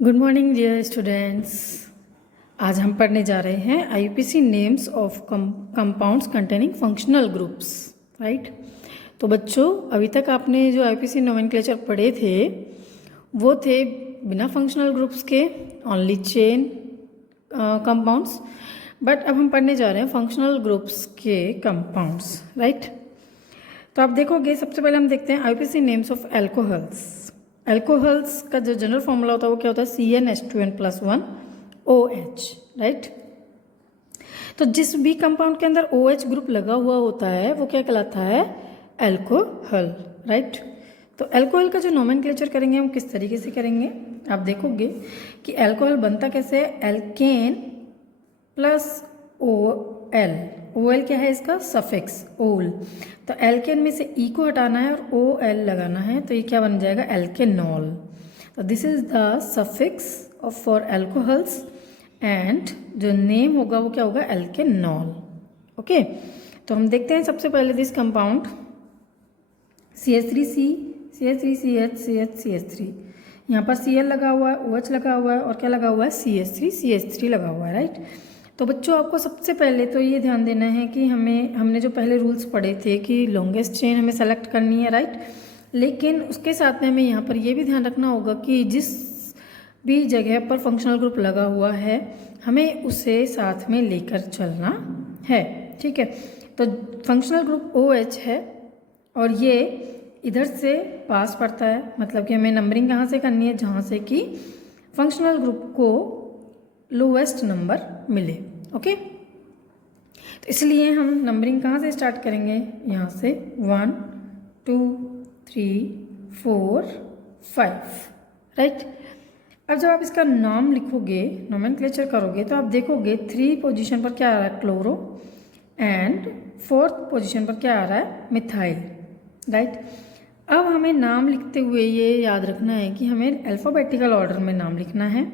Good morning dear students. आज हम पढ़ने जा रहे हैं IUPAC names of compounds containing functional groups. Right. तो बच्चों, अभी तक आपने जो आईयूपीएसी नोमेनक्लेचर पढ़े थे वो थे बिना फंक्शनल ग्रुप्स के, ओनली चेन कंपाउंड्स। बट अब हम पढ़ने जा रहे हैं फंक्शनल ग्रुप्स के कंपाउंड्स। राइट। तो आप देखोगे, सबसे पहले हम देखते हैं IUPAC names of alcohols. Alcohols का जो जनरल फॉर्मूला होता है वो क्या होता है? CnH2n+1 OH। राइट। तो जिस भी कंपाउंड के अंदर OH ग्रुप लगा हुआ होता है वो क्या कहलाता है? एल्कोहल। राइट। तो एल्कोहल का जो नोमेनक्लेचर करेंगे हम किस तरीके से करेंगे, आप देखोगे कि एल्कोहल बनता कैसे है? Alkene plus OL। OL क्या है? इसका सफिक्स ओल। तो एल्केन में से ई को हटाना है और OL लगाना है, तो ये क्या बन जाएगा? एल्केनॉल। तो this is the suffix of for alcohols and जो नेम होगा वो क्या होगा? एल्केनॉल। ओके। तो हम देखते हैं सबसे पहले this compound CH3C, CH3CH, CH3। यहाँ पर Cl लगा हुआ है, OH लगा हुआ है और क्या लगा हुआ है? CH3 लगा हुआ है। राइट। तो बच्चों, आपको सबसे पहले तो ये ध्यान देना है कि हमने जो पहले रूल्स पढ़े थे कि लॉन्गेस्ट चेन हमें सेलेक्ट करनी है। राइट। लेकिन उसके साथ में हमें यहाँ पर ये भी ध्यान रखना होगा कि जिस भी जगह पर फंक्शनल ग्रुप लगा हुआ है हमें उसे साथ में लेकर चलना है। ठीक है। तो फंक्शनल ग्रुप OH है और ये इधर से पास पड़ता है, मतलब कि हमें नंबरिंग कहाँ से करनी है? जहाँ से कि फंक्शनल ग्रुप को लोवेस्ट नंबर मिले। ओके। तो इसलिए हम नंबरिंग कहाँ से स्टार्ट करेंगे? यहाँ से 1 2 3 4 5। राइट। अब जब आप इसका नाम लिखोगे, नोमेनक्लेचर करोगे, तो आप देखोगे 3 पोजीशन पर क्या आ रहा है? क्लोरो। एंड 4th पोजीशन पर क्या आ रहा है? मिथाइल। राइट। अब हमें नाम लिखते हुए ये याद रखना है कि हमें अल्फ़ाबेटिकल ऑर्डर में नाम लिखना है।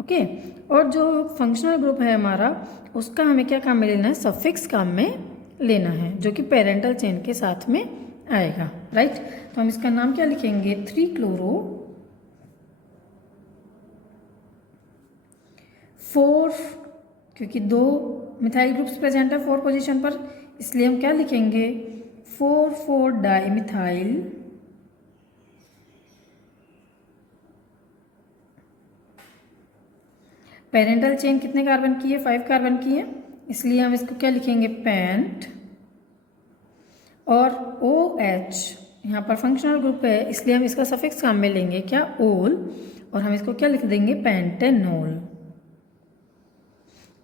ओके। और जो फंक्शनल ग्रुप है हमारा, उसका हमें क्या काम में लेना है? सफिक्स काम में लेना है, जो कि पेरेंटल चेन के साथ में आएगा। राइट। तो हम इसका नाम क्या लिखेंगे? 3 क्लोरो 4, क्योंकि 2 मिथाइल ग्रुप्स प्रेजेंट है 4 पोजीशन पर, इसलिए हम क्या लिखेंगे? 4 डाई मिथाइल पेरेंटल चेन कितने कार्बन की है? 5 कार्बन की है, इसलिए हम इसको क्या लिखेंगे? पेंट। और OH यहाँ पर फंक्शनल ग्रुप है, इसलिए हम इसका सफिक्स काम में लेंगे क्या? ओल। और हम इसको क्या लिख देंगे? पेंटेनोल।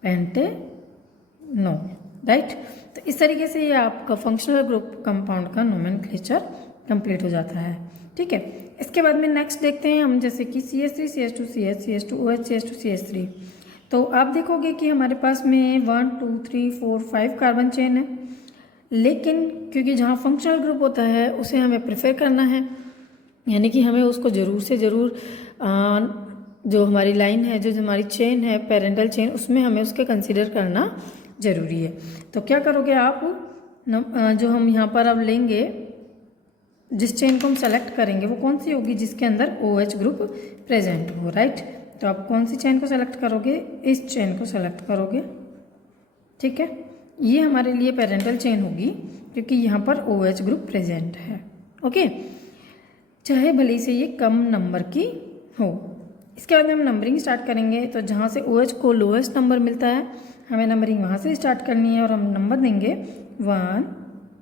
पेंटेनोल। राइट। तो इस तरीके से ये आपका फंक्शनल ग्रुप कंपाउंड का नोमेनक्लेचर कंप्लीट हो जाता है। ठीक है। इसके बाद में नेक्स्ट देखते हैं हम, जैसे कि CH3 CH2 CH CH2 OH CH2 CH3। तो आप देखोगे कि हमारे पास में 1 2 3 4 5 कार्बन चेन है, लेकिन क्योंकि जहाँ फंक्शनल ग्रुप होता है उसे हमें प्रेफर करना है, यानी कि हमें उसको ज़रूर से ज़रूर जो हमारी लाइन है, जो हमारी चेन है पेरेंटल चेन, उसमें हमें उसके कंसिडर करना ज़रूरी है। तो क्या करोगे आप? जो हम यहाँ पर अब लेंगे, जिस चेन को हम सेलेक्ट करेंगे वो कौन सी होगी? जिसके अंदर OH ग्रुप प्रेजेंट हो। राइट। तो आप कौन सी चेन को सेलेक्ट करोगे? इस चेन को सेलेक्ट करोगे। ठीक है। ये हमारे लिए पेरेंटल चेन होगी क्योंकि यहाँ पर OH ग्रुप प्रेजेंट है। ओके। चाहे भले से ये कम नंबर की हो। इसके बाद में हम नंबरिंग स्टार्ट करेंगे, तो जहाँ से OH को लोएस्ट नंबर मिलता है हमें नंबरिंग वहाँ से स्टार्ट करनी है और हम नंबर देंगे 1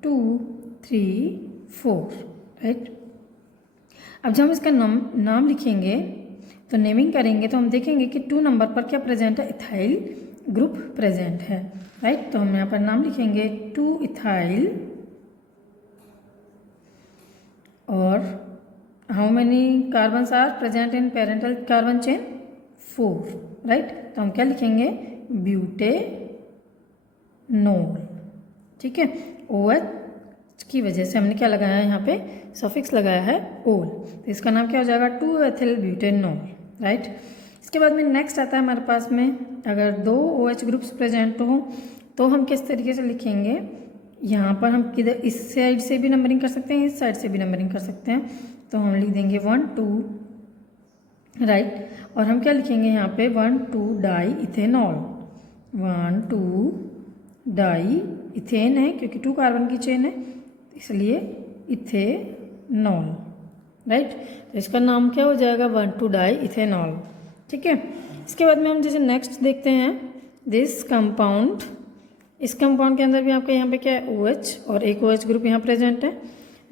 2 3 4। राइट। अब जब हम इसका नाम लिखेंगे तो नेमिंग करेंगे, तो हम देखेंगे कि 2 नंबर पर क्या प्रेजेंट है? इथाइल ग्रुप प्रेजेंट है। राइट। तो हम यहाँ पर नाम लिखेंगे 2 इथाइल। और how many carbons are present in parental carbon chain? 4। Right. तो हम क्या लिखेंगे? ब्यूटेनोल। ठीक है। OH की वजह से हमने क्या लगाया है? यहाँ पे सफिक्स लगाया है ओल, तो इसका नाम क्या हो जाएगा? 2 एथिल ब्यूटेनोल। राइट। इसके बाद में नेक्स्ट आता है हमारे पास में, अगर 2 OH ग्रुप्स प्रेजेंट हो तो हम किस तरीके से लिखेंगे? यहाँ पर हम किधर, इस साइड से भी नंबरिंग कर सकते हैं, इस साइड से भी नंबरिंग कर सकते हैं। तो हम लिख देंगे 1 2 राइट। और हम क्या लिखेंगे यहाँ पे 1,2 डाई इथेनॉल, 1,2 डाई इथेन है क्योंकि 2 कार्बन की चेन है इसलिए इथेनॉल, राइट। तो इसका नाम क्या हो जाएगा 1,2 डाई इथेनॉल, ठीक है। इसके बाद में हम जैसे नेक्स्ट देखते हैं दिस कंपाउंड, इस कंपाउंड के अंदर भी आपका यहाँ पे क्या है OH और एक OH ग्रुप यहाँ प्रेजेंट है,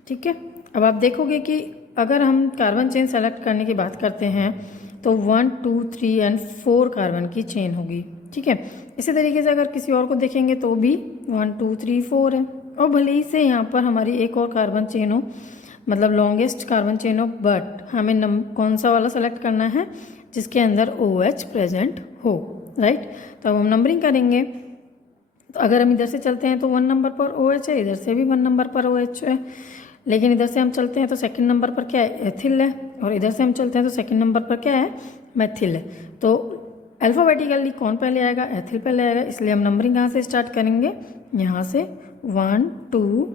ठीक है। अब आप देखोगे कि अगर हम कार्बन चेन सेलेक्ट करने की बात करते हैं तो 1, 2, 3 एंड 4 कार्बन की चेन होगी, ठीक है। इसी तरीके से अगर किसी और को देखेंगे तो भी 1, 2, 3, 4 है, और भले ही से यहाँ पर हमारी एक और कार्बन चेन हो, मतलब लॉन्गेस्ट कार्बन चेन हो, बट हमें कौन सा वाला सेलेक्ट करना है जिसके अंदर OH प्रेजेंट हो, राइट। तो अब हम नंबरिंग करेंगे, तो अगर हम इधर से चलते हैं तो 1 नंबर पर OH है, इधर से भी 1 नंबर पर OH है, लेकिन इधर से हम चलते हैं तो सेकंड नंबर पर क्या है एथिल है, और इधर से हम चलते हैं तो सेकंड नंबर पर क्या है मेथिल है। तो अल्फ़ाबेटिकली कौन पहले आएगा, एथिल पहले आएगा, इसलिए हम नंबरिंग कहाँ से स्टार्ट करेंगे, यहाँ से 1, 2,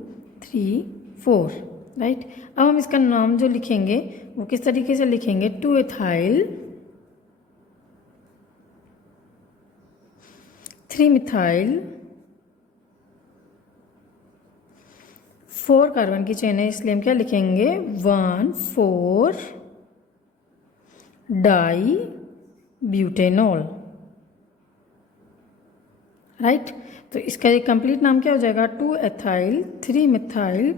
3, 4, राइट। अब हम इसका नाम जो लिखेंगे वो किस तरीके से लिखेंगे, 2 एथाइल 3 मिथाइल 4 कार्बन की चेन है, इसलिए हम क्या लिखेंगे 1, 4 डाई ब्यूटेनॉल, राइट। तो इसका एक कंप्लीट नाम क्या हो जाएगा 2 ethyl 3 methyl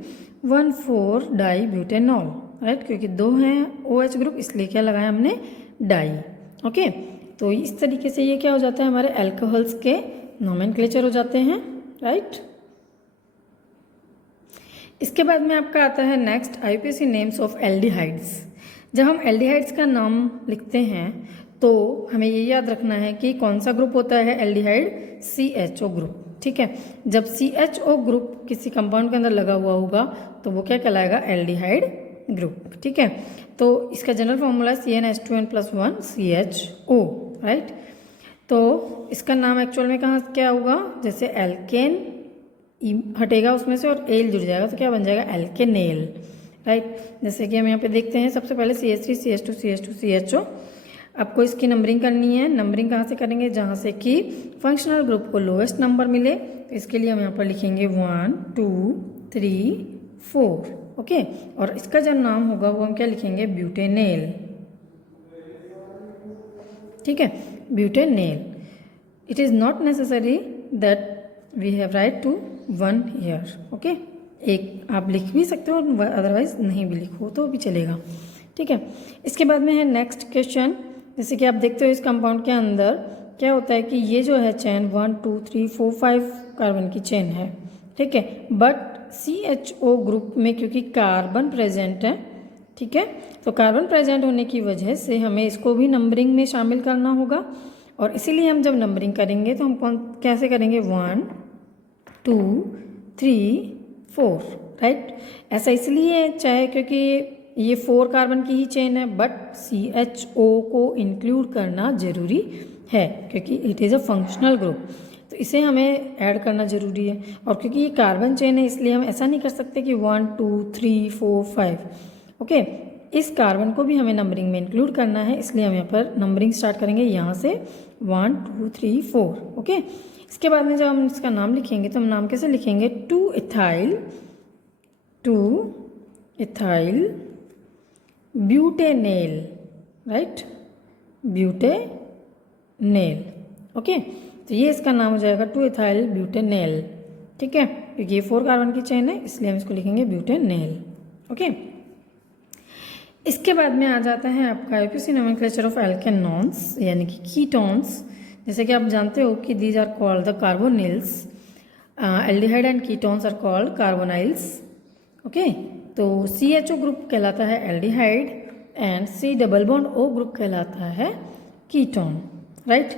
1, 4 di butanol, right, क्योंकि 2 हैं OH ग्रुप इसलिए क्या लगाया हमने डाई, ओके। तो इस तरीके से ये क्या हो जाता है हमारे अल्कोहल्स के नोमेनक्लेचर हो जाते हैं, राइट। इसके बाद में आपका आता है next IUPAC names of aldehydes. जब हम एल्डिहाइड्स का नाम लिखते हैं तो हमें ये याद रखना है कि कौन सा ग्रुप होता है एल्डिहाइड, CHO ग्रुप, ठीक है। जब CHO ग्रुप किसी कंपाउंड के अंदर लगा हुआ होगा तो वो क्या कहलाएगा एल्डिहाइड ग्रुप, ठीक है। तो इसका जनरल फॉर्मूला है CnH2n+1 CHO, राइट। तो इसका नाम एक्चुअल में कहाँ क्या होगा, जैसे एल्केन हटेगा उसमें से और एल जुड़ जाएगा तो क्या बन जाएगा एल्केनेल, राइट। जैसे कि हम यहाँ पे देखते हैं सबसे पहले CH3 CH2 CH2 CHO। आपको इसकी नंबरिंग करनी है, नंबरिंग कहाँ से करेंगे, जहाँ से कि फंक्शनल ग्रुप को लोएस्ट नंबर मिले, तो इसके लिए हम यहाँ पर लिखेंगे 1, 2, 3, 4, ओके। और इसका जो नाम होगा वो हम क्या लिखेंगे ब्यूटेनेल, ठीक है, butanal. It is not necessary that we have write to 1 year, okay. एक आप लिख भी सकते हो अदरवाइज नहीं भी लिखो तो भी चलेगा, ठीक है। इसके बाद में है नेक्स्ट क्वेश्चन, जैसे कि आप देखते हो इस कंपाउंड के अंदर क्या होता है कि ये जो है चेन 1, 2, 3, 4, 5 कार्बन की चेन है, ठीक है। बट CHO ग्रुप में क्योंकि कार्बन प्रेजेंट है, ठीक है, तो कार्बन प्रेजेंट होने की वजह से हमें इसको भी नंबरिंग में शामिल करना होगा, और इसीलिए हम जब नंबरिंग करेंगे तो हम कैसे करेंगे 1, 2, 3, 4, राइट। ऐसा इसलिए चाहे क्योंकि ये 4 कार्बन की ही चेन है, बट CHO को इंक्लूड करना ज़रूरी है क्योंकि it is a functional group, तो इसे हमें ऐड करना ज़रूरी है। और क्योंकि ये कार्बन चेन है इसलिए हम ऐसा नहीं कर सकते कि 1, 2, 3, 4, 5, ओके। इस कार्बन को भी हमें नंबरिंग में इंक्लूड करना है, इसलिए हम यहाँ पर नंबरिंग स्टार्ट करेंगे यहाँ से 1, 2, 3, 4, ओके। इसके बाद में जब हम इसका नाम लिखेंगे तो हम नाम कैसे लिखेंगे 2 एथाइल ब्यूटेनेल, राइट, ब्यूटेनेल, ओके। तो ये इसका नाम हो जाएगा 2 एथाइल ब्यूटेनेल, ठीक है, क्योंकि ये 4 कार्बन की चेन है इसलिए हम इसको लिखेंगे ब्यूटेनेल, ओके। इसके बाद में आ जाता है आपका IUPAC नोमेनक्लेचर ऑफ एल्केनॉन्स यानी कि कीटोन्स। जैसे कि आप जानते हो कि these are called the carbonyls, aldehyde and ketones are called carbonyls, okay. तो CHO ग्रुप कहलाता है aldehyde and C double bond O group कहलाता है कीटोन, राइट।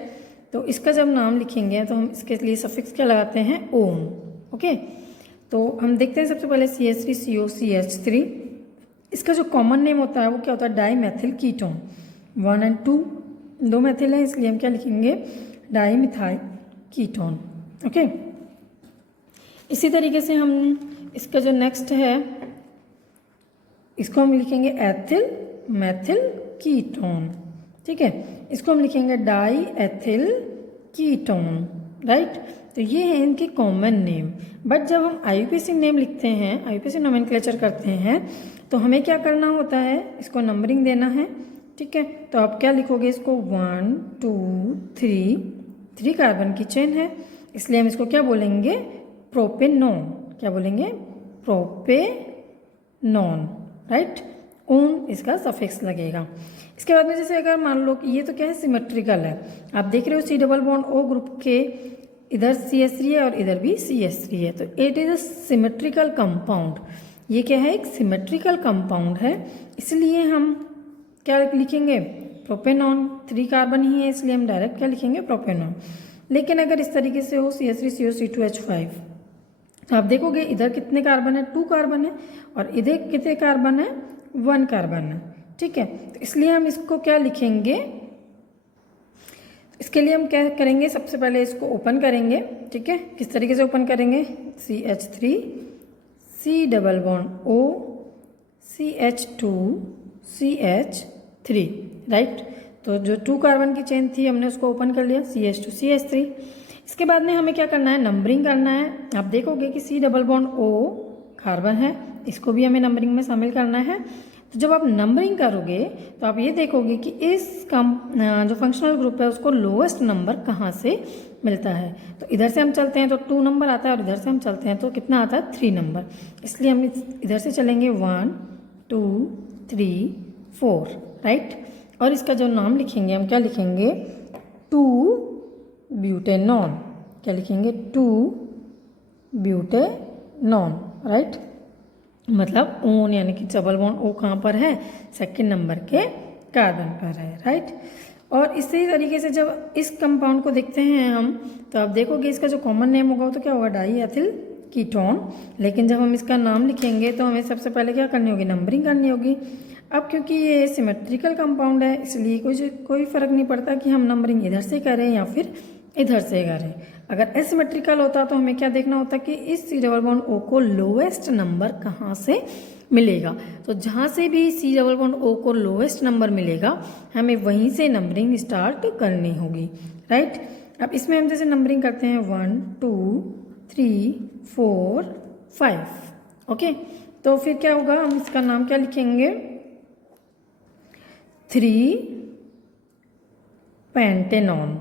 तो इसका जब नाम लिखेंगे तो हम इसके लिए सफिक्स क्या लगाते हैं ओन, ओके। तो हम देखते हैं सबसे पहले CH3COCH3, इसका जो कॉमन नेम होता है वो क्या होता है डाईमेथिल कीटोन, 1 और 2 2 मेथिल है इसलिए हम क्या लिखेंगे डाईमिथाइल कीटोन, ओके। इसी तरीके से हम इसका जो नेक्स्ट है इसको हम लिखेंगे एथिल मेथिल कीटोन, ठीक है। इसको हम लिखेंगे डाई एथिल कीटोन, राइट। तो ये है इनके कॉमन नेम। बट जब हम IUPAC नेम लिखते हैं, IUPAC नोमेनक्लेचर करते हैं, तो हमें क्या करना होता है, इसको नंबरिंग देना है, ठीक है। तो आप क्या लिखोगे, इसको 1 2 3 कार्बन की चेन है, इसलिए हम इसको क्या बोलेंगे, प्रोपेनॉन। क्या बोलेंगे, प्रोपेनॉन, राइट। ओन इसका सफिक्स लगेगा। इसके बाद में जैसे अगर मान लो कि ये तो क्या है, सिमेट्रिकल है। आप देख रहे हो C double bond O group के इधर CH3 है और इधर भी CH3 है, तो it is a symmetrical compound. ये क्या है, एक सिमेट्रिकल कंपाउंड है, इसलिए हम क्या लिखेंगे, प्रोपेनॉन। 3 कार्बन ही है, इसलिए हम डायरेक्ट क्या लिखेंगे, प्रोपेनॉन। लेकिन अगर इस तरीके से हो CH3CO C2H5, तो आप देखोगे इधर कितने कार्बन है, 2 कार्बन है, और इधर कितने कार्बन है, 1 कार्बन है, ठीक है। तो इसलिए हम इसको क्या लिखेंगे, इसके लिए हम क्या करेंगे, सबसे पहले इसको ओपन करेंगे, ठीक है। किस तरीके से ओपन करेंगे, CH3 C double bond O CH2 CH3, right. तो जो 2 कार्बन की चेन थी हमने उसको ओपन कर लिया, CH2 CH3। इसके बाद में हमें क्या करना है, नंबरिंग करना है। आप देखोगे कि C double bond O carbon है, इसको भी हमें नंबरिंग में शामिल करना है। तो जब आप नंबरिंग करोगे तो आप ये देखोगे कि इस जो फंक्शनल ग्रुप है उसको लोएस्ट नंबर कहाँ से मिलता है। तो इधर से हम चलते हैं तो 2 नंबर आता है, और इधर से हम चलते हैं तो कितना आता है, 3 नंबर। इसलिए हम इधर से चलेंगे 1 2 3 4, राइट। और इसका जो नाम लिखेंगे हम क्या लिखेंगे, 2 ब्यूटेनॉन। क्या लिखेंगे, 2 ब्यूटेनॉन, राइट। मतलब ओन यानी कि डबल बॉन्ड O कहाँ पर है, सेकंड नंबर के कार्बन पर है, राइट। और इसी तरीके से जब इस कंपाउंड को देखते हैं हम, तो आप देखोगे इसका जो कॉमन नेम होगा तो क्या होगा, डाई एथिल कीटोन। लेकिन जब हम इसका नाम लिखेंगे तो हमें सबसे पहले क्या करनी होगी, नंबरिंग करनी होगी। अब क्योंकि ये सिमेट्रिकल कंपाउंड है, इसलिए कोई फ़र्क नहीं पड़ता कि हम नंबरिंग इधर से करें या फिर इधर से करें। अगर एसिमेट्रिकल होता तो हमें क्या देखना होता कि इस C डबल बॉन्ड O को लोएस्ट नंबर कहाँ से मिलेगा। तो जहाँ से भी C डबल बॉन्ड O को लोएस्ट नंबर मिलेगा, हमें वहीं से नंबरिंग स्टार्ट करनी होगी, राइट। अब इसमें हम जैसे नंबरिंग करते हैं 1 2 3 4 5, ओके। तो फिर क्या होगा, हम इसका नाम क्या लिखेंगे, 3 पेंटेनॉन,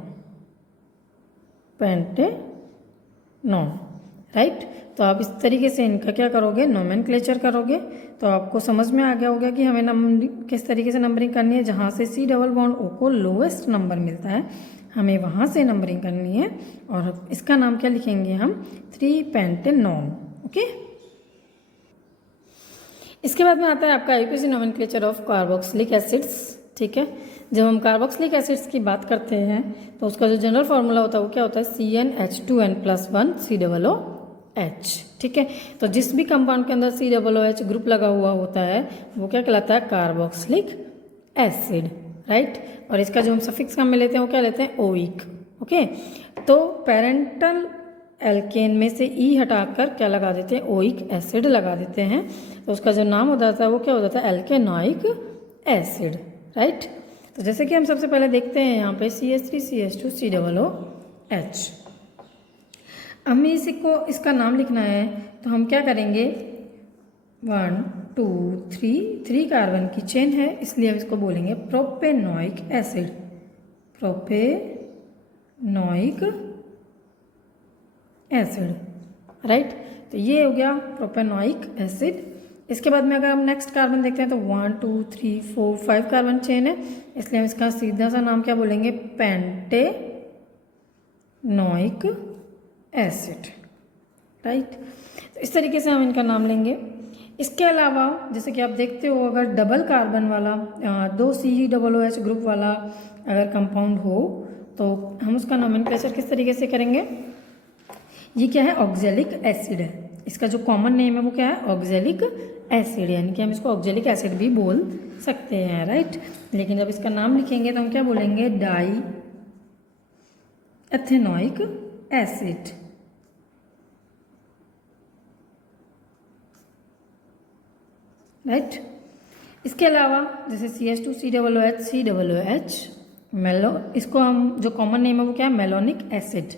राइट। तो आप इस तरीके से इनका क्या करोगे, नोमेनक्लेचर करोगे, तो आपको समझ में आ गया होगा कि हमें नंबरिंग किस तरीके से नंबरिंग करनी है। जहाँ से C डबल बॉन्ड O को लोएस्ट नंबर मिलता है, हमें वहाँ से नंबरिंग करनी है, और इसका नाम क्या लिखेंगे हम, 3 पेंटेनॉन, ओके। इसके बाद में आता है आपका IUPAC nomenclature of carboxylic acids, ठीक है। जब हम कार्बोक्सिलिक एसिड्स की बात करते हैं तो उसका जो जनरल फार्मूला होता है वो क्या होता है, CnH2n+1 COOH, ठीक है। तो जिस भी कंपाउंड के अंदर COOH ग्रुप लगा हुआ होता है वो क्या कहलाता है, कार्बोक्सिलिक एसिड, राइट। और इसका जो हम सफिक्स का में लेते हैं वो क्या लेते हैं, ओइक, ओके। तो पेरेंटल एल्केन में से E हटाकर क्या लगा देते हैं, ओइक एसिड लगा देते हैं, तो उसका जो नाम हो जाता है वो क्या हो जाता है, एल्केनोइक एसिड, राइट। तो जैसे कि हम सबसे पहले देखते हैं यहाँ पे CH3 CH2 COOH। हमें इसका नाम लिखना है, तो हम क्या करेंगे, 1 2 3 कार्बन की चेन है, इसलिए हम इसको बोलेंगे propanoic acid, propanoic acid, right. तो ये हो गया प्रोपेनोइक एसिड। इसके बाद में अगर हम नेक्स्ट कार्बन देखते हैं तो 1 2 3 4 5 कार्बन चेन है, इसलिए हम इसका सीधा सा नाम क्या बोलेंगे, पेंटेनोइक एसिड, राइट। तो इस तरीके से हम इनका नाम लेंगे। इसके अलावा जैसे कि आप देखते हो, अगर डबल कार्बन वाला 2 COOH ग्रुप वाला अगर कंपाउंड हो तो हम उसका नोमेनक्लेचर किस तरीके से करेंगे, ये क्या है, ऑक्जेलिक एसिड है। इसका जो कॉमन नेम है वो क्या है, ऑक्जेलिक एसिड, यानी कि हम इसको ऑक्जेलिक एसिड भी बोल सकते हैं, राइट। लेकिन जब इसका नाम लिखेंगे तो हम क्या बोलेंगे, डाई एथेनोइक एसिड, राइट। इसके अलावा जैसे CH2 COOH COOH मेलो, इसको हम जो कॉमन नेम है वो क्या है, मेलोनिक एसिड।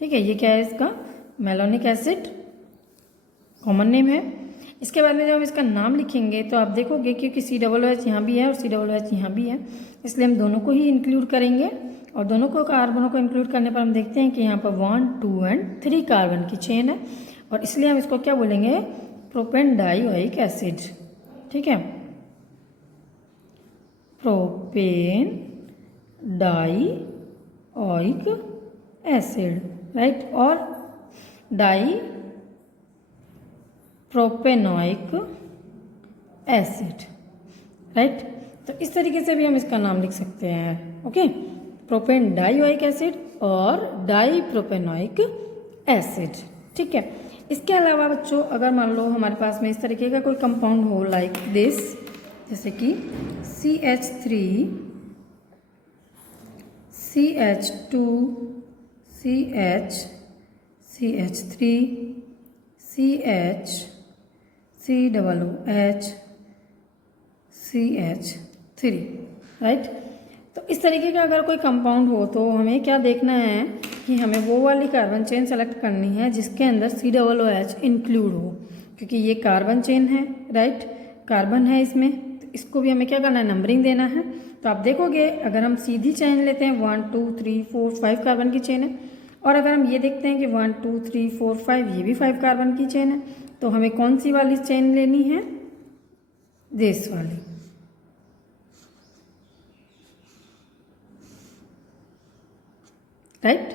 ठीक है, ये क्या है इसका, मेलोनिक एसिड कॉमन नेम है। इसके बाद में जब हम इसका नाम लिखेंगे तो आप देखोगे क्योंकि COOH यहाँ भी है और COOH यहाँ भी है, इसलिए हम दोनों को ही इंक्लूड करेंगे। और दोनों को कार्बनों को इंक्लूड करने पर हम देखते हैं कि यहाँ पर 1, 2 एंड 3 कार्बन की चेन है, और इसलिए हम इसको क्या बोलेंगे, प्रोपेन डाइओइक एसिड। ठीक है, प्रोपेन डाइओइक एसिड, राइट, और डाई प्रोपेनोइक एसिड, राइट। तो इस तरीके से भी हम इसका नाम लिख सकते हैं। ओके, प्रोपेन डाइओइक एसिड और डाई प्रोपेनोइक एसिड। ठीक है, इसके अलावा बच्चों अगर मान लो हमारे पास में इस तरीके का कोई कंपाउंड हो लाइक दिस, जैसे कि CH3 CH2 CH3 CH COOH CH3, right. तो इस तरीके का अगर कोई कंपाउंड हो तो हमें क्या देखना है कि हमें वो वाली कार्बन चेन सेलेक्ट करनी है जिसके अंदर COOH इंक्लूड हो, क्योंकि ये कार्बन चेन है, राइट, कार्बन है इसमें, तो इसको भी हमें क्या करना है, नंबरिंग देना है। तो आप देखोगे अगर हम सीधी चेन लेते हैं 1 2 3 4 5 कार्बन की चेन है, और अगर हम ये देखते हैं कि 1 2 3 4 5 ये भी 5 कार्बन की चेन है, तो हमें कौन सी वाली चेन लेनी है, दिस वाली, राइट,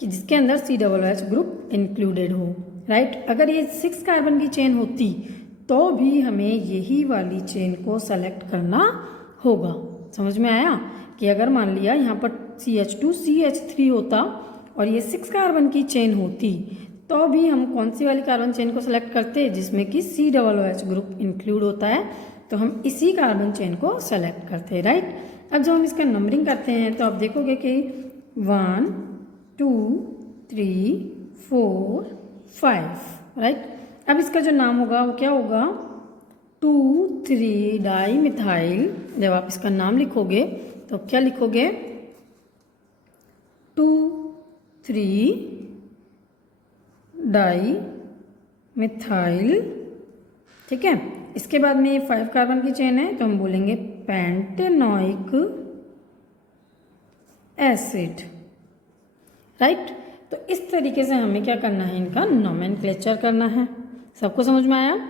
कि जिसके अंदर COOH ग्रुप इंक्लूडेड हो, राइट। अगर ये 6 कार्बन की चेन होती तो भी हमें यही वाली चेन को सेलेक्ट करना होगा। समझ में आया कि अगर मान लिया यहाँ पर CH2 CH3 होता और ये 6 कार्बन की चेन होती तो भी हम कौन सी वाली कार्बन चेन को सेलेक्ट करते, जिसमें कि COOH ग्रुप इंक्लूड होता है, तो हम इसी कार्बन चेन को सेलेक्ट करते हैं, राइट। अब जब हम इसका नंबरिंग करते हैं तो आप देखोगे कि 1 2 3 4 5, राइट। अब इसका जो नाम होगा वो क्या होगा, 2,3 डाई मिथाइल। जब आप इसका नाम लिखोगे तो क्या लिखोगे, 2,3 डाई मिथाइल। ठीक है, इसके बाद में ये 5 कार्बन की चेन है तो हम बोलेंगे पेंटेनोइक एसिड, राइट। तो इस तरीके से हमें क्या करना है, इनका नोमेनक्लेचर करना है। सबको समझ में आया।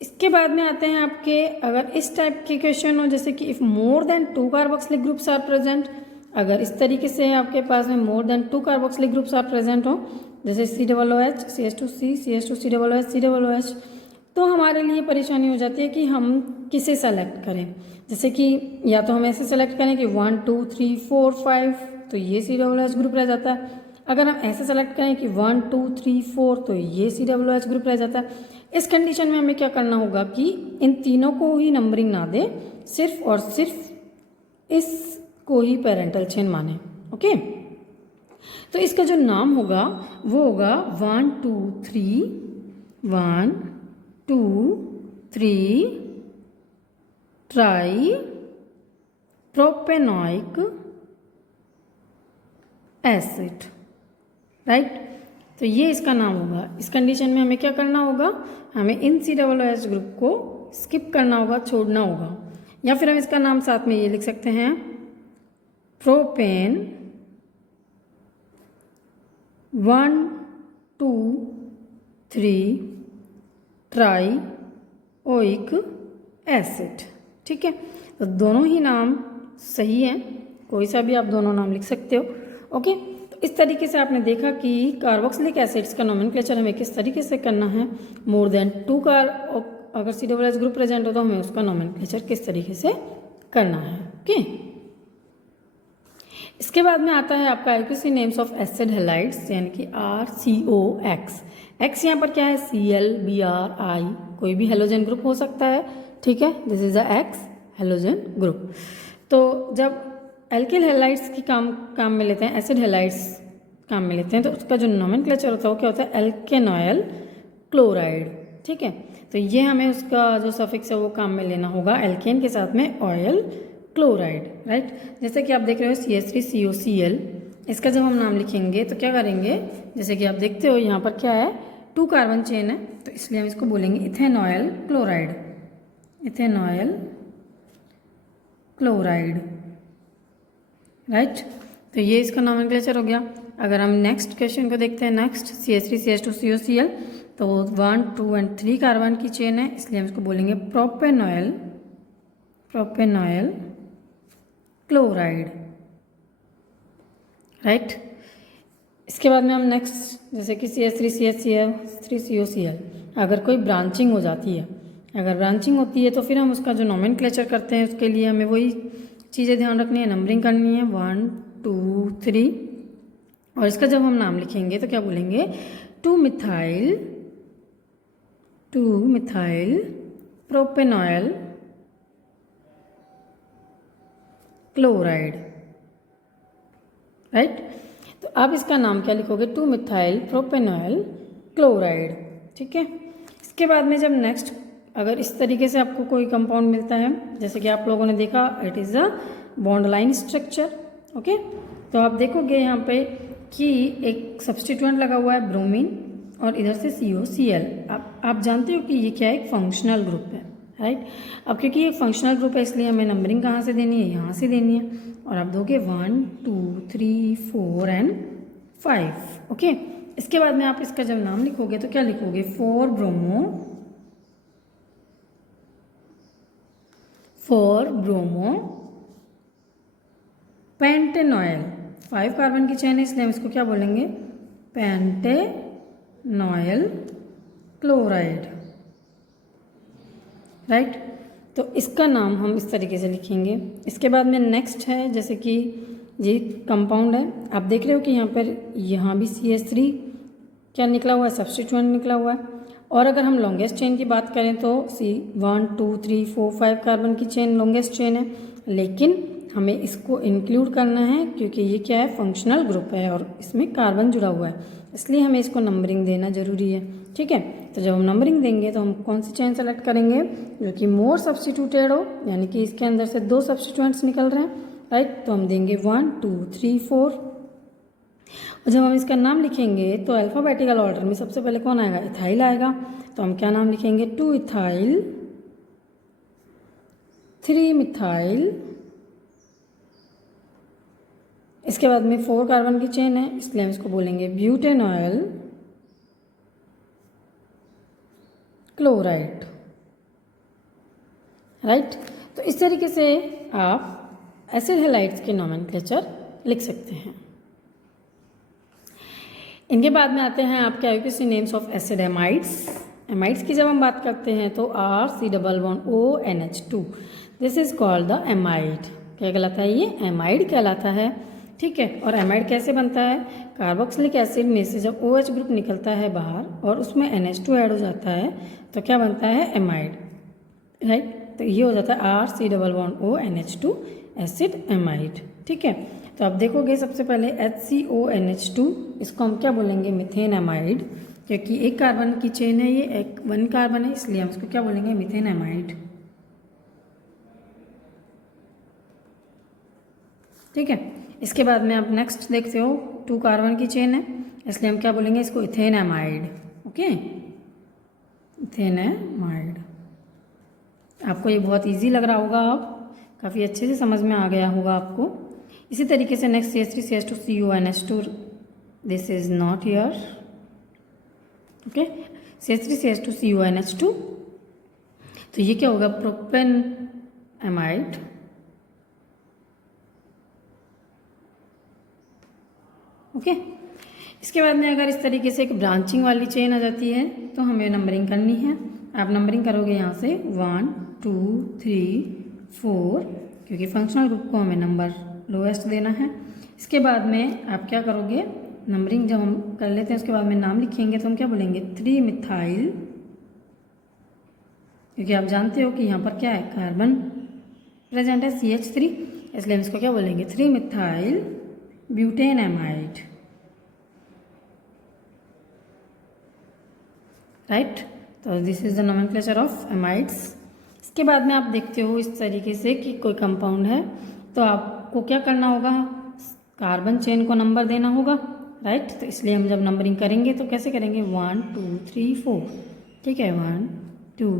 इसके बाद में आते हैं आपके, अगर इस टाइप के क्वेश्चन हो जैसे कि if more than 2 carboxylic groups are present, अगर इस तरीके से आपके पास में more than 2 carboxylic groups are present हो, जैसे COOH CH2C CH2 COOH COOH, तो हमारे लिए परेशानी हो जाती है कि हम किसे सेलेक्ट करें। जैसे कि या तो हम ऐसे सेलेक्ट करें कि 1 2 3 4 5, तो ये COOH ग्रुप रह जाता है। अगर हम ऐसे सेलेक्ट करें कि 1 2 3 4, तो ये COOH ग्रुप रह जाता है। इस कंडीशन में हमें क्या करना होगा कि इन तीनों को ही नंबरिंग ना दे, सिर्फ और सिर्फ इसको ही पेरेंटल चेन माने। ओके, तो इसका जो नाम होगा वो होगा 1 2 3 1 2 3 ट्राई प्रोपेनोइक एसिड, राइट। तो ये इसका नाम होगा। इस कंडीशन में हमें क्या करना होगा, हमें इन COOH ग्रुप को स्किप करना होगा, छोड़ना होगा, या फिर हम इसका नाम साथ में ये लिख सकते हैं प्रोपेन 1 2 3 ट्राइओइक एसिड। ठीक है, तो दोनों ही नाम सही हैं, कोई सा भी आप दोनों नाम लिख सकते हो। ओके, तो इस तरीके से आपने देखा कि कार्बोक्सिलिक एसिड्स का नोमेनक्लेचर हमें किस तरीके से करना है। मोर देन 2 अगर COOH ग्रुप प्रेजेंट हो तो हमें उसका नोमेनक्लेचर किस तरीके से करना है। ओके, इसके बाद में आता है आपका IUPAC names of acid halides, यानी कि RCOX। X यहाँ पर क्या है, Cl Br I, कोई भी हेलोजन ग्रुप हो सकता है। ठीक है, this is a X halogen group. तो जब एल्किल हैलाइड्स की काम में लेते हैं, एसिड हैलाइड्स काम में लेते हैं, तो उसका जो नोमेनक्लेचर होता है वो क्या होता है, एल्केनॉयल क्लोराइड। ठीक है। तो ये हमें उसका जो सफिक्स है वो काम में लेना होगा एल्केन के साथ में ऑयल क्लोराइड, राइट। जैसे कि आप देख रहे हो CH3COCl, इसका जब हम नाम लिखेंगे तो क्या करेंगे, जैसे कि आप देखते हो यहाँ पर क्या है, 2 कार्बन चेन है, तो इसलिए हम इसको बोलेंगे इथेनॉयल क्लोराइड, इथेनॉयल क्लोराइड, राइट। तो ये इसका नॉमेनक्लेचर हो गया। अगर हम नेक्स्ट क्वेश्चन को देखते हैं, नेक्स्ट CH3CH2COCl, तो 1, 2 एंड 3 कार्बन की चेन है, इसलिए हम इसको बोलेंगे प्रोपेनॉयल, प्रोपेनॉयल क्लोराइड, राइट। इसके बाद में हम नेक्स्ट, जैसे कि CH3CH3COCl, अगर कोई ब्रांचिंग हो जाती है, अगर ब्रांचिंग होती है तो फिर हम उसका जो नॉमेनक्लेचर करते हैं उसके लिए हमें वही चीज़ें ध्यान रखनी है, नंबरिंग करनी है 1, 2, 3, और इसका जब हम नाम लिखेंगे तो क्या बोलेंगे, 2 मिथाइल प्रोपेनॉयल क्लोराइड, राइट। तो आप इसका नाम क्या लिखोगे, 2 मिथाइल प्रोपेनॉयल क्लोराइड, ठीक है। इसके बाद में जब नेक्स्ट, अगर इस तरीके से आपको कोई कंपाउंड मिलता है, जैसे कि आप लोगों ने देखा it is a bond line structure, okay, तो आप देखोगे यहाँ पे कि एक सब्स्टिट्यूएंट लगा हुआ है ब्रोमीन और इधर से COCl। आप जानते हो कि ये क्या है, एक फंक्शनल ग्रुप है, राइट। अब क्योंकि ये फंक्शनल ग्रुप है इसलिए हमें नंबरिंग कहाँ से देनी है, यहाँ से देनी है, और आप दोगे 1, 2, 3, 4 एंड 5, ओके। इसके बाद में आप इसका जब नाम लिखोगे तो क्या लिखोगे, 4 ब्रोमो पेंटेनॉयल, 5 कार्बन की चेन है इसलिए हम इसको क्या बोलेंगे, पेंटेनॉयल क्लोराइड, राइट। तो इसका नाम हम इस तरीके से लिखेंगे। इसके बाद में नेक्स्ट है, जैसे कि ये कंपाउंड है, आप देख रहे हो कि यहाँ भी CH3 क्या निकला हुआ है, सब्स्टिट्यूएंट निकला हुआ है। और अगर हम लॉन्गेस्ट चेन की बात करें तो 1, 2, 3, 4, 5 कार्बन की चेन लॉन्गेस्ट चेन है, लेकिन हमें इसको इंक्लूड करना है क्योंकि ये क्या है, फंक्शनल ग्रुप है और इसमें कार्बन जुड़ा हुआ है, इसलिए हमें इसको नंबरिंग देना जरूरी है, ठीक है। तो जब हम नंबरिंग देंगे तो हम कौन सी चेन सेलेक्ट करेंगे, जो कि मोर सब्स्टिट्यूटेड हो, यानी कि इसके अंदर से 2 सब्स्टिट्यूएंट्स निकल रहे हैं, राइट। तो हम देंगे 1, 2, 3, 4, और जब हम इसका नाम लिखेंगे तो अल्फ़ाबेटिकल ऑर्डर में सबसे पहले कौन आएगा, इथाइल आएगा, तो हम क्या नाम लिखेंगे, 2 इथाइल, 3 मिथाइल। इसके बाद में 4 कार्बन की चेन है इसलिए हम इसको बोलेंगे ब्यूटेनॉयल क्लोराइड, राइट। तो इस तरीके से आप एसिड हैलाइड्स के नॉमेनक्लेचर लिख सकते हैं। इनके बाद में आते हैं आपके IUPAC names of acid amides. Amides की जब हम बात करते हैं तो RC11ONH2, this is called the amide. क्या कहलाता है, ये एमाइड कहलाता है, ठीक है। और एमाइड कैसे बनता है, कार्बोक्सिलिक एसिड में से जब OH ग्रुप निकलता है बाहर और उसमें NH2 ऐड हो जाता है तो क्या बनता है, एमाइड, राइट। तो ये हो जाता है RC11ONH2 एसिड एमाइड, ठीक है। तो आप देखोगे सबसे पहले HCONH2, इसको हम क्या बोलेंगे, मीथेन एमाइड, क्योंकि एक कार्बन की चेन है, ये 1 कार्बन है इसलिए हम इसको क्या बोलेंगे, मीथेन एमाइड, ठीक है। इसके बाद में आप नेक्स्ट देखते हो 2 कार्बन की चेन है इसलिए हम क्या बोलेंगे, इसको ethane amide, okay, ethane amide. आपको ये बहुत इजी लग रहा होगा, आप काफ़ी अच्छे से समझ में आ गया होगा आपको। इसी तरीके से next CH3CH2CONH2, this is not here, okay, CH3CH2CONH2, तो ये क्या होगा, प्रोपेन एमाइड, ओके। इसके बाद में अगर इस तरीके से एक ब्रांचिंग वाली चेन आ जाती है तो हमें नंबरिंग करनी है। आप नंबरिंग करोगे यहाँ से 1, 2, 3, 4, क्योंकि फंक्शनल ग्रुप को हमें नंबर लोएस्ट देना है। इसके बाद में आप क्या करोगे, नंबरिंग जब हम कर लेते हैं उसके बाद में नाम लिखेंगे तो हम क्या बोलेंगे, 3 मिथाइल, क्योंकि आप जानते हो कि यहाँ पर क्या है, कार्बन प्रेजेंट है CH3, इसलिए हम इसको क्या बोलेंगे, 3 मिथाइल ब्यूटेन एमाइड, राइट। तो this is the nomenclature of amides. इसके बाद में आप देखते हो इस तरीके से कि कोई कंपाउंड है तो आपको क्या करना होगा, कार्बन चेन को नंबर देना होगा, राइट। तो इसलिए हम जब नंबरिंग करेंगे तो कैसे करेंगे, 1 2 3 4, ठीक है, 1 2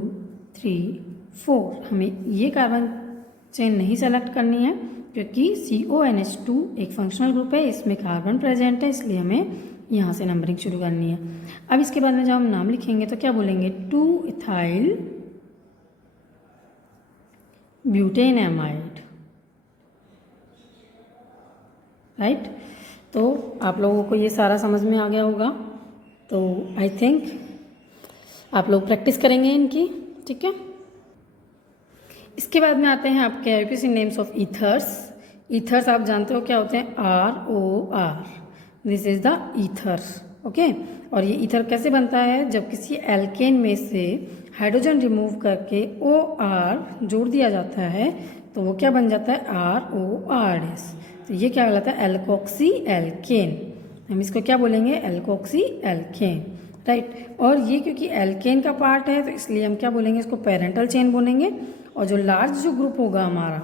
3 4। हमें ये कार्बन चेन नहीं सेलेक्ट करनी है क्योंकि CONH2 एक फंक्शनल ग्रुप है, इसमें कार्बन प्रेजेंट है, इसलिए हमें यहाँ से नंबरिंग शुरू करनी है। अब इसके बाद में जब हम नाम लिखेंगे तो क्या बोलेंगे, 2 इथाइल ब्यूटेन एमाइड, राइट। तो आप लोगों को ये सारा समझ में आ गया होगा। तो आई थिंक आप लोग प्रैक्टिस करेंगे इनकी, ठीक है। इसके बाद में आते हैं आपके IUPAC names of ethers. Ethers आप जानते हो क्या होते हैं, ROR, this is the ether, okay. और ये ईथर कैसे बनता है, जब किसी एल्केन में से हाइड्रोजन रिमूव करके OR जोड़ दिया जाता है तो वो क्या बन जाता है, ROR। तो ये क्या कहलाता है, एल्कोक्सी एल्केन। हम इसको क्या बोलेंगे, एल्कोक्सी एल्केन, राइट। और ये क्योंकि एल्केन का पार्ट है तो इसलिए हम क्या बोलेंगे, इसको पेरेंटल चेन बोलेंगे। और जो लार्ज जो ग्रुप होगा हमारा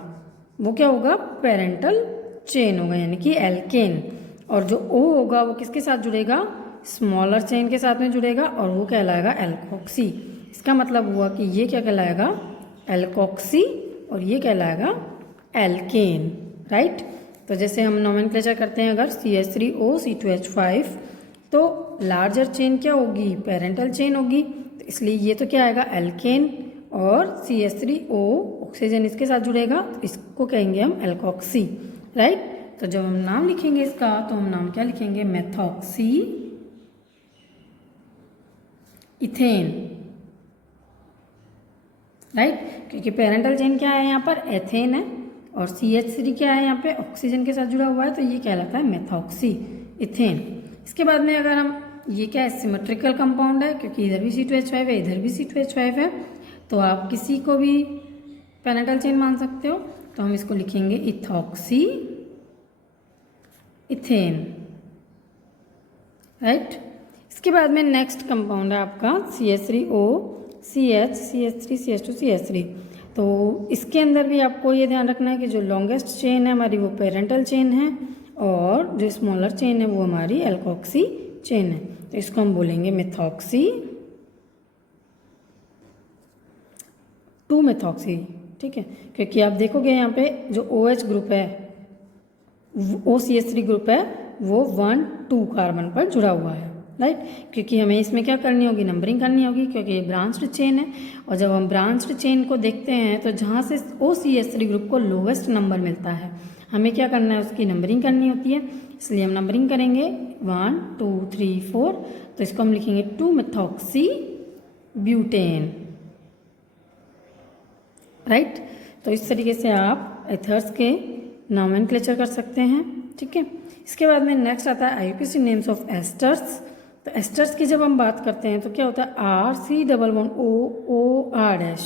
वो क्या होगा, पेरेंटल चेन होगा, यानी कि एल्केन। और जो O होगा वो किसके साथ जुड़ेगा, स्मॉलर चेन के साथ में जुड़ेगा और वो कहलाएगा एल्कोक्सी। इसका मतलब हुआ कि ये क्या कहलाएगा, एल्कोक्सी, और ये कहलाएगा एल्केन, राइट। तो जैसे हम नोमेनक्लेचर करते हैं, अगर CH3O C2H5 तो लार्जर चेन क्या होगी, पेरेंटल चेन होगी, तो इसलिए ये तो क्या आएगा, एल्केन। और CH3O ऑक्सीजन इसके साथ जुड़ेगा तो इसको कहेंगे हम एल्कोक्सी, राइट। तो जब हम नाम लिखेंगे इसका तो हम नाम क्या लिखेंगे, मेथॉक्सी इथेन, राइट। क्योंकि पेरेंटल चेन क्या है यहाँ पर, एथेन है, और CH3 क्या है यहाँ पे, ऑक्सीजन के साथ जुड़ा हुआ है, तो ये कहलाता है मेथॉक्सी इथेन। इसके बाद में अगर हम, ये क्या है, सिमेट्रिकल कंपाउंड है क्योंकि इधर भी C2H5 है इधर भी C2H5 है, तो आप किसी को भी पेरेंटल चेन मान सकते हो। तो हम इसको लिखेंगे इथॉक्सी इथेन, राइट। इसके बाद में नेक्स्ट कंपाउंड है आपका CH3O CH3 CH2 CH3। तो इसके अंदर भी आपको ये ध्यान रखना है कि जो लॉन्गेस्ट चेन है हमारी वो पेरेंटल चेन है और जो स्मॉलर चेन है वो हमारी एल्कोक्सी चेन है। तो इसको हम बोलेंगे मेथॉक्सी 2 मेथॉक्सी, ठीक है। क्योंकि आप देखोगे यहाँ पे जो OH ग्रुप है, OCH3 ग्रुप है, वो 1 2 कार्बन पर जुड़ा हुआ है, राइट। क्योंकि हमें इसमें क्या करनी होगी, नंबरिंग करनी होगी क्योंकि ये ब्रांच्ड चेन है। और जब हम ब्रांच्ड चेन को देखते हैं तो जहाँ से OCH3 ग्रुप को लोवेस्ट नंबर मिलता है हमें क्या करना है, उसकी नंबरिंग करनी होती है। इसलिए हम नंबरिंग करेंगे 1 2 3 4। तो इसको हम लिखेंगे 2 मेथॉक्सी ब्यूटेन, राइट। तो इस तरीके से आप एथर्स के नोमेनक्लेचर कर सकते हैं, ठीक है। इसके बाद में नेक्स्ट आता है IUPAC नेम्स ऑफ एस्टर्स। तो एस्टर्स की जब हम बात करते हैं तो क्या होता है, RCOOR',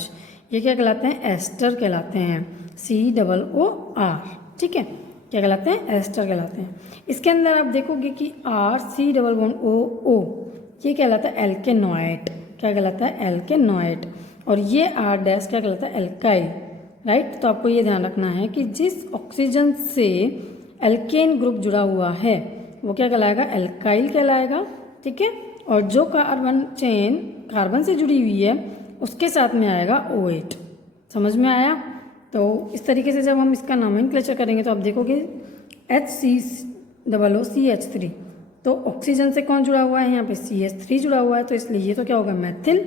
ये क्या कहलाते हैं, एस्टर कहलाते हैं, COOR, ठीक है। क्या कहलाते हैं, एस्टर कहलाते हैं। इसके अंदर आप देखोगे कि RCOO ये कहलाता है एल्केनॉइड, क्या कहलाता है, एल्केनॉइड। और ये R' क्या कहलाता है, एल्काइल, राइट। तो आपको ये ध्यान रखना है कि जिस ऑक्सीजन से एल्केन ग्रुप जुड़ा हुआ है वो क्या कहलाएगा, एल्काइल कहलाएगा, ठीक है। और जो कार्बन चेन कार्बन से जुड़ी हुई है उसके साथ में आएगा OH, समझ में आया। तो इस तरीके से जब हम इसका नोमेनक्लेचर करेंगे तो आप देखोगे HCOOCH3, तो ऑक्सीजन से कौन जुड़ा हुआ है, यहाँ पे CH3 जुड़ा हुआ है, तो इसलिए ये तो क्या होगा, मैथिल।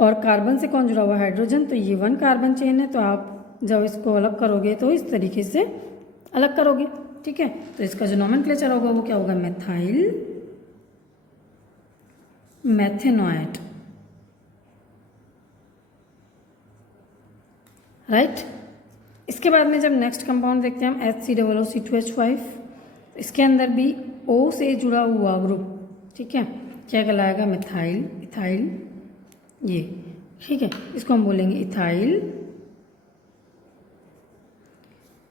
और कार्बन से कौन जुड़ा हुआ है, हाइड्रोजन, तो ये 1 कार्बन चेन है। तो आप जब इसको अलग करोगे तो इस तरीके से अलग करोगे, ठीक है। तो इसका जो नोमेनक्लेचर होगा वो क्या होगा, मेथाइल मैथेनॉइड, राइट। इसके बाद में जब नेक्स्ट कंपाउंड देखते हैं हम HCOOC2H5, इसके अंदर भी O से जुड़ा हुआ ग्रुप, ठीक है, क्या कहलाएगा, मिथाइल इथाइल, ये, ठीक है। इसको हम बोलेंगे इथाइल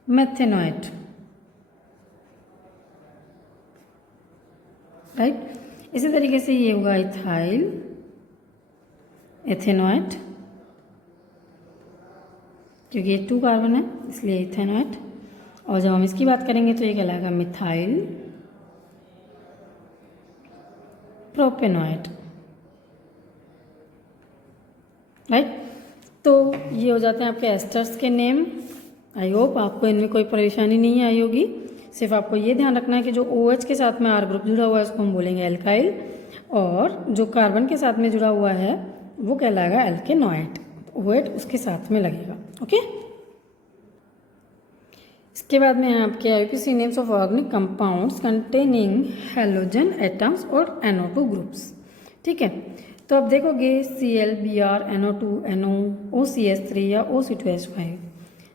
मैथेनॉइड, राइट। इसी तरीके से ये होगा इथाइल एथेनॉइड, क्योंकि ये 2 कार्बन है इसलिए इथेनॉइड। और जब हम इसकी बात करेंगे तो ये कहलाएगा मिथाइल प्रोपेनॉइड, राइट। तो ये हो जाते हैं आपके एस्टर्स के नेम। आई होप आपको इनमें कोई परेशानी नहीं आई होगी। सिर्फ आपको ये ध्यान रखना है कि जो OH के साथ में R ग्रुप जुड़ा हुआ है उसको हम बोलेंगे एल्काइल, और जो कार्बन के साथ में जुड़ा हुआ है वो कहलाएगा एल्केनॉइड। OH उसके साथ में लगेगा, ओके। इसके बाद में आपके IUPAC names of organic compounds containing halogen atoms और NO2 ग्रुप्स, ठीक है। तो आप देखोगे Cl, Br, NO2, NO, OCS3 या OC2H5,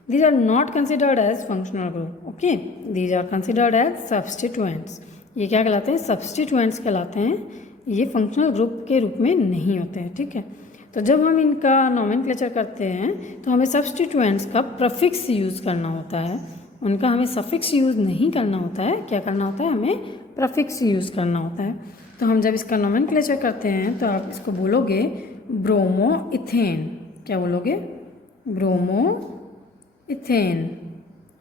these are not considered as functional group, okay, these are considered as substituents। ये क्या कहलाते हैं? सब्सटीट्यूएंट्स कहलाते हैं, ये फंक्शनल ग्रुप के रूप में नहीं होते हैं, ठीक है। तो जब हम इनका नोमेनक्लेचर करते हैं तो हमें सब्सटीट्यूएंट्स का प्रफिक्स यूज़ करना होता है, उनका हमें सफिक्स यूज़ नहीं करना होता है। क्या करना होता है? हमें प्रफिक्स यूज़ करना होता है। तो हम जब इसका नोमेनक्लेचर करते हैं तो आप इसको बोलोगे ब्रोमो इथेन। क्या बोलोगे? ब्रोमो इथेन,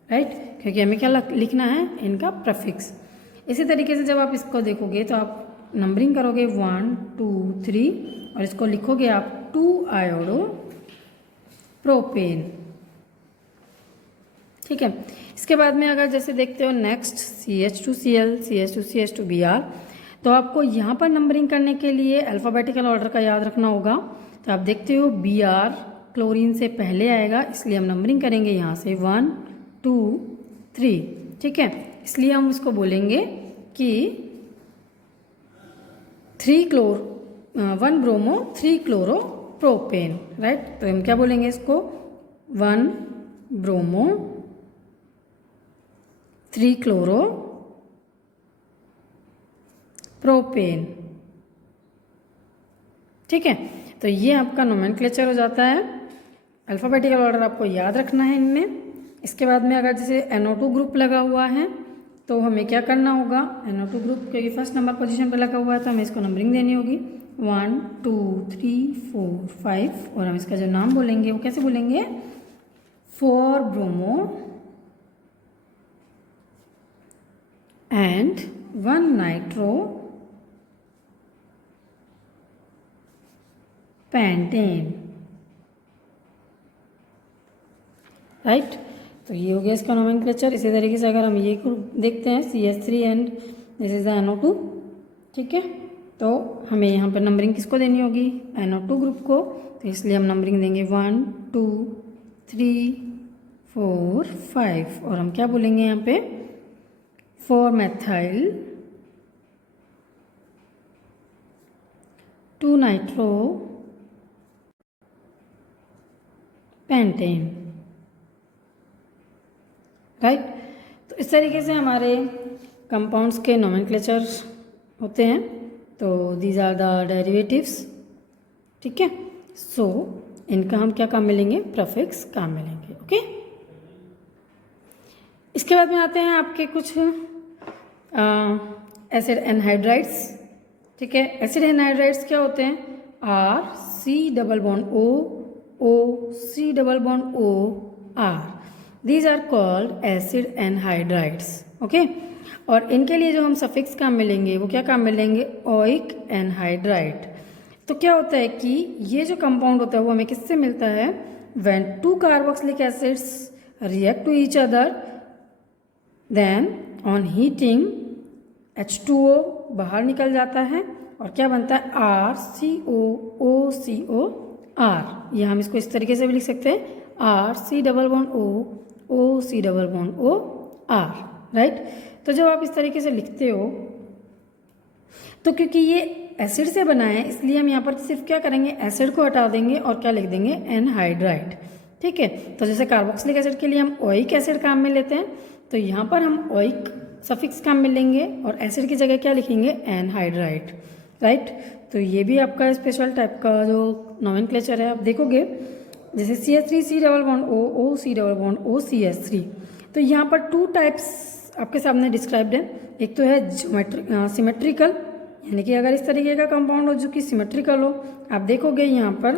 राइट, क्योंकि हमें क्या लिखना है? इनका प्रफिक्स। इसी तरीके से जब आप इसको देखोगे तो आप नंबरिंग करोगे 1 2 3 और इसको लिखोगे आप 2 आयोडो प्रोपेन, ठीक है। इसके बाद में अगर जैसे देखते हो नेक्स्ट CH2Cl, CH2CH2Br, तो आपको यहाँ पर नंबरिंग करने के लिए अल्फ़ाबेटिकल ऑर्डर का याद रखना होगा। तो आप देखते हो Br क्लोरीन से पहले आएगा, इसलिए हम नंबरिंग करेंगे यहाँ से 1 2 3, ठीक है। इसलिए हम इसको बोलेंगे कि 1 ब्रोमो 3 क्लोरो प्रोपेन, राइट। तो हम क्या बोलेंगे इसको? 1 ब्रोमो 3 क्लोरो प्रोपेन, ठीक है। तो ये आपका नोमेनक्लेचर हो जाता है। अल्फ़ाबेटिकल ऑर्डर आपको याद रखना है इनमें। इसके बाद में अगर जैसे NO2 ग्रुप लगा हुआ है तो हमें क्या करना होगा? NO2 ग्रुप क्योंकि फर्स्ट नंबर पोजीशन पर लगा हुआ है तो हमें इसको नंबरिंग देनी होगी 1 2 3 4 5, और हम इसका जो नाम बोलेंगे वो कैसे बोलेंगे? 4 bromo and 1 nitro pentane, right. तो ये हो गया इसका नोमेनक्लेचर। इसी तरीके से अगर हम ये ग्रुप देखते हैं CH3 and this is the NO2, ठीक है। तो हमें यहाँ पर नंबरिंग किसको देनी होगी? NO2 ग्रुप को। तो इसलिए हम नंबरिंग देंगे 1 2 3 4 5, और हम क्या बोलेंगे यहाँ पे? 4 methyl 2 नाइट्रो पेंटेन, राइट। तो इस तरीके से हमारे कंपाउंड्स के नोमेनक्लेचर होते हैं। तो दीज आर द डेरिवेटिव्स, ठीक है। सो इनका हम क्या काम मिलेंगे? प्रफिक्स काम मिलेंगे, ओके। इसके बाद में आते हैं आपके कुछ एसिड एनहाइड्राइड्स, ठीक है। एसिड एनहाइड्राइड्स क्या होते हैं? R C double bond O C double bond O R, these are called acid anhydrides, okay. और इनके लिए जो हम सफिक्स काम मिलेंगे वो क्या काम मिलेंगे? Oic anhydride. तो क्या होता है कि ये जो कंपाउंड होता है वो हमें किससे मिलता है? When 2 carboxylic acids react to each other, then on heating H2O बाहर निकल जाता है और क्या बनता है? RCOOCOR। ये हम इसको इस तरीके से भी लिख सकते हैं RC double bond O OC double bond O R, right. तो जब आप इस तरीके से लिखते हो तो क्योंकि ये एसिड से बना है इसलिए हम यहाँ पर सिर्फ क्या करेंगे? एसिड को हटा देंगे और क्या लिख देंगे? एनहाइड्राइड, ठीक है। तो जैसे कार्बोक्सिलिक एसिड के लिए हम ओइक एसिड काम में लेते हैं, तो यहाँ पर हम ओइक सफिक्स काम में लेंगे और एसिड की जगह क्या लिखेंगे? Anhydride, right. तो ये भी आपका स्पेशल टाइप का जो नोमेनक्लेचर है। आप देखोगे जैसे CH3 C double bond O O C double bond O CH3, तो यहाँ पर 2 टाइप्स आपके सामने डिस्क्राइब्ड है। एक तो है सिमेट्रिकल यानी कि अगर इस तरीके का कंपाउंड हो जो कि सिमेट्रिकल हो, आप देखोगे यहाँ पर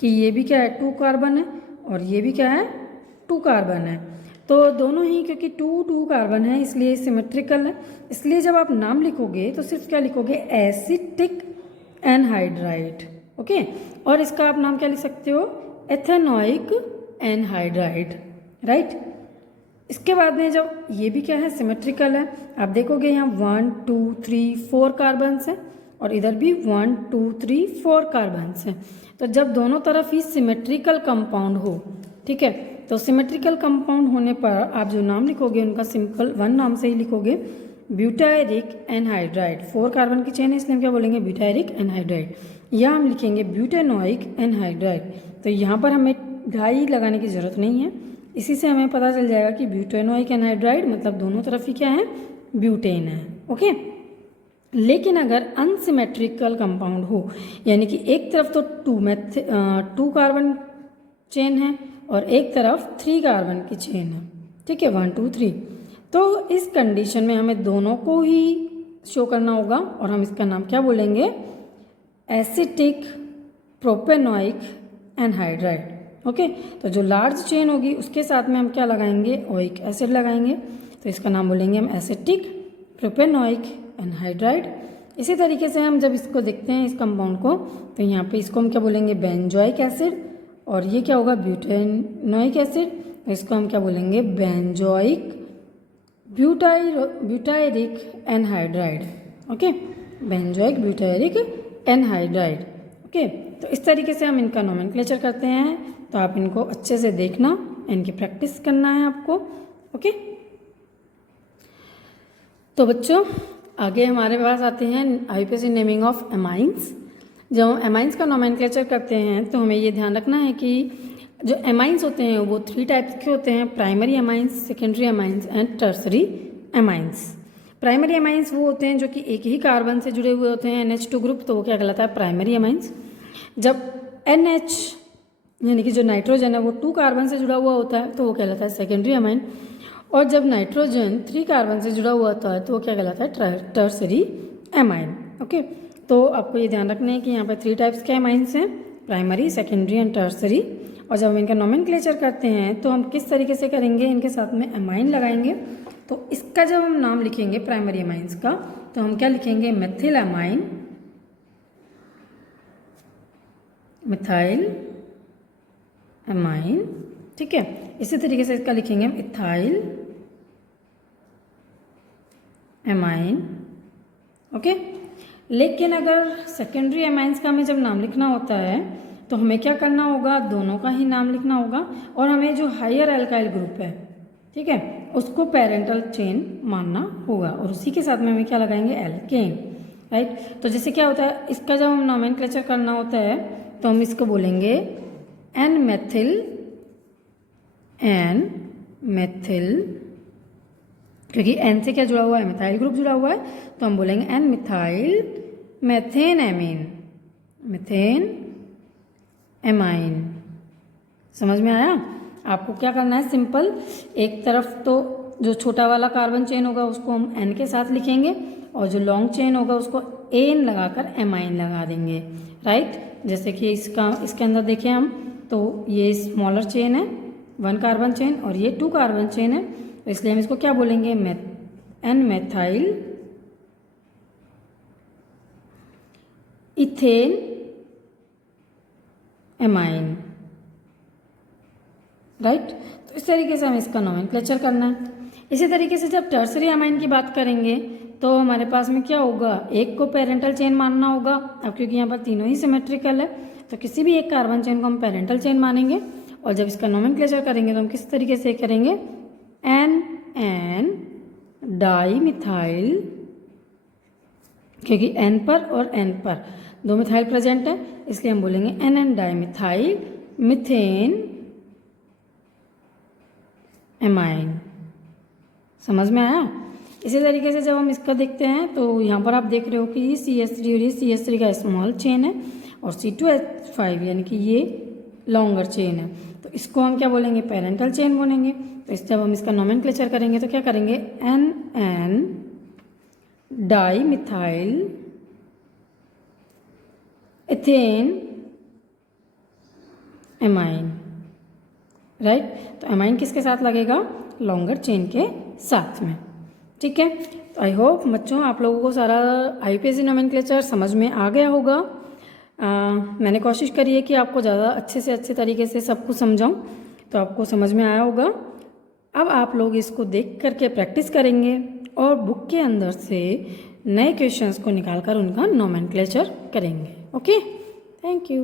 कि ये भी क्या है 2 कार्बन है और ये भी क्या है 2 कार्बन है। तो दोनों ही क्योंकि 2 कार्बन है इसलिए सिमेट्रिकल है। इसलिए जब आप नाम लिखोगे तो सिर्फ क्या लिखोगे एसिटिक एनहाइड्राइड, ओके। और इसका आप नाम क्या लिख सकते हो एथेनोइक एनहाइड्राइड, राइट। इसके बाद में जब ये भी क्या है सिमेट्रिकल है, आप देखोगे यहाँ 1 2 3 4 कार्बन्स हैं और इधर भी 1 2 3 4 कार्बन्स हैं। तो जब दोनों तरफ ही सिमेट्रिकल कंपाउंड हो, ठीक है, तो सिमेट्रिकल कंपाउंड होने पर आप जो नाम लिखोगे उनका सिंपल 1 नाम से ही लिखोगे ब्यूटायरिक एनहाइड्राइड। 4 कार्बन की चेन है इसलिए हम क्या बोलेंगे ब्यूटायरिक एनहाइड्राइड, या हम लिखेंगे ब्यूटेनोइक एनहाइड्राइड। तो यहाँ पर हमें डाई लगाने की ज़रूरत नहीं है, इसी से हमें पता चल जाएगा कि ब्यूटेनोइक एनहाइड्राइड मतलब दोनों तरफ ही क्या है ब्यूटेन है, ओके। लेकिन अगर अनसिमेट्रिकल कंपाउंड हो, यानी कि एक तरफ तो 2 कार्बन चेन है और एक तरफ 3 कार्बन की चेन है, ठीक है 1 2 3, तो इस कंडीशन में हमें दोनों को ही शो करना होगा और हम इसका नाम क्या बोलेंगे एसिटिक प्रोपेनोइक एनहाइड्राइड, ओके। तो जो लार्ज चेन होगी उसके साथ में हम क्या लगाएंगे ओइक एसिड लगाएंगे, तो इसका नाम बोलेंगे हम एसिटिक प्रोपेनोइक एनहाइड्राइड। इसी तरीके से हम जब इसको देखते हैं इस कंपाउंड को, तो यहाँ पे इसको हम क्या बोलेंगे बेंजोइक एसिड और ये क्या होगा ब्यूटेनोइक एसिड, तो इसको हम क्या बोलेंगे benzoic butyric anhydride, okay, benzoic butyric anhydride, okay. तो इस तरीके से हम इनका नोमेनक्लेचर करते हैं, तो आप इनको अच्छे से देखना, इनकी प्रैक्टिस करना है आपको, ओके। तो बच्चों आगे हमारे पास आते हैं आईयूपीएसी नेमिंग ऑफ एमाइंस। जब हम एमाइंस का नोमेनक्लेचर करते हैं तो हमें ये ध्यान रखना है कि जो एमाइंस होते हैं वो 3 टाइप्स के होते हैं, primary amines, secondary amines and tertiary amines. Primary amines वो होते हैं जो कि एक ही कार्बन से जुड़े हुए होते हैं NH2 ग्रुप, तो वो क्या कहलाता है प्राइमरी एमाइंस। जब NH यानी कि जो नाइट्रोजन है वो 2 कार्बन से जुड़ा हुआ होता है तो वो कहलाता है सेकेंडरी एमाइन, और जब नाइट्रोजन 3 कार्बन से जुड़ा हुआ होता है तो वो क्या कहलाता है टर्सरी एमाइन, ओके। तो आपको ये ध्यान रखना है कि यहाँ पर 3 टाइप्स के एमाइंस हैं, प्राइमरी, सेकेंडरी एंड टर्सरी। और जब हम इनका नोमेनक्लेचर करते हैं तो हम किस तरीके से करेंगे, इनके साथ में एमाइन लगाएंगे। तो इसका जब हम नाम लिखेंगे प्राइमरी एमाइंस का तो हम क्या लिखेंगे मेथिल एमाइन, मिथाइल एमाइन, ठीक है। इसी तरीके से इसका लिखेंगे हम इथाइल एमाइन, ओके। लेकिन अगर सेकेंडरी एमाइंस का हमें जब नाम लिखना होता है तो हमें क्या करना होगा, दोनों का ही नाम लिखना होगा और हमें जो हायर एल्काइल ग्रुप है, ठीक है, उसको पेरेंटल चेन मानना होगा और उसी के साथ में हमें क्या लगाएंगे एल्केन, राइट। तो जैसे क्या होता है इसका जब हम नोमेनक्लेचर करना होता है तो हम इसको बोलेंगे एन मेथिल, क्योंकि एन से क्या जुड़ा हुआ है मिथाइल ग्रुप जुड़ा हुआ है, तो हम बोलेंगे N methyl methane amine, methane amine. समझ में आया? आपको क्या करना है, सिंपल एक तरफ तो जो छोटा वाला कार्बन चेन होगा उसको हम एन के साथ लिखेंगे और जो लॉन्ग चेन होगा उसको एन लगाकर एमाइन लगा देंगे, राइट। जैसे कि इसके अंदर देखें हम तो ये स्मॉलर चेन है 1 कार्बन चेन और ये 2 कार्बन चेन है, तो इसलिए हम इसको क्या बोलेंगे N methyl ethane amine, right. तो इस तरीके से हमें इसका नोमेनक्लेचर करना है। इसी तरीके से जब टर्सरी एमाइन की बात करेंगे तो हमारे पास में क्या होगा, एक को पेरेंटल चेन मानना होगा। अब क्योंकि यहाँ पर तीनों ही सिमेट्रिकल है तो किसी भी एक कार्बन चेन को हम पेरेंटल चेन मानेंगे और जब इसका नोमेनक्लेचर करेंगे तो हम किस तरीके से करेंगे एन डाई मिथाइल, क्योंकि एन पर और एन पर 2 मिथाइल प्रेजेंट है इसलिए हम बोलेंगे N di methyl methane amine. समझ में आया? इसी तरीके से जब हम इसका देखते हैं तो यहाँ पर आप देख रहे हो कि ये CH3 और ये CH3 का स्मॉल चेन है और C2H5 यानी कि ये लॉन्गर चेन है, तो इसको हम क्या बोलेंगे पेरेंटल चेन बोलेंगे। तो जब हम इसका नोमेनक्लेचर करेंगे तो क्या करेंगे N di methyl ethane amine, right. तो एमाइन किसके साथ लगेगा? लॉन्गर चेन के साथ में, ठीक है। तो आई होप बच्चों आप लोगों को सारा IUPAC नोमेनक्लेचर समझ में आ गया होगा। मैंने कोशिश करी है कि आपको ज़्यादा अच्छे से अच्छे तरीके से सब कुछ समझाऊं, तो आपको समझ में आया होगा। अब आप लोग इसको देख करके प्रैक्टिस करेंगे और बुक के अंदर से नए क्वेश्चंस को निकाल कर उनका नोमेनक्लेचर करेंगे। Okay, thank you.